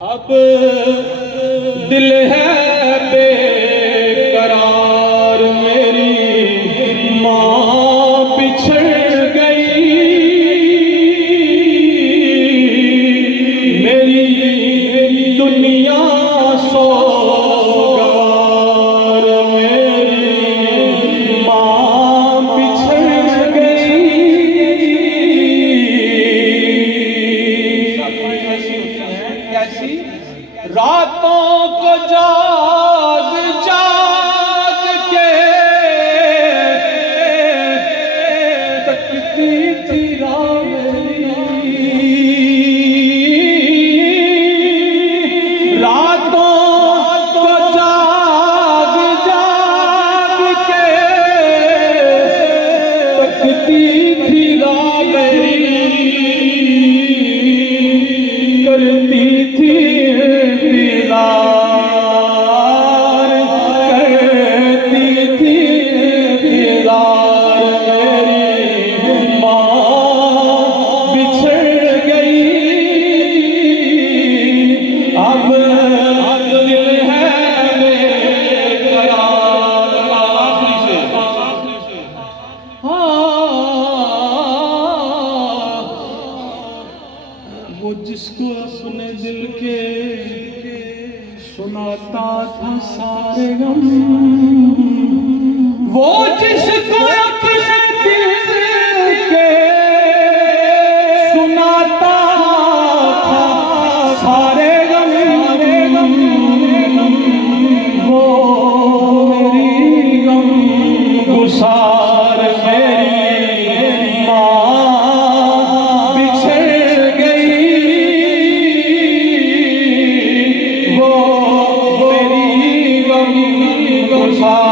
अब दिल है बेकरार, मेरी माँ बिछड़ गई, मेरी दुनिया सोगवार, मेरी माँ बिछड़ गई। कैसी रातों को जाग जाग के तकती थी राह मेरी, रातों को जाग जाग के तकती थी राह मेरी, करती थी वो जिसको अपने दिल के सुनाता था सारे गम, वो जिसको अपने दिल के सुनाता था सारे गम, वो मेरी गम गुसार मेरी माँ बिछड़ गई, वो मेरी गम गुसार।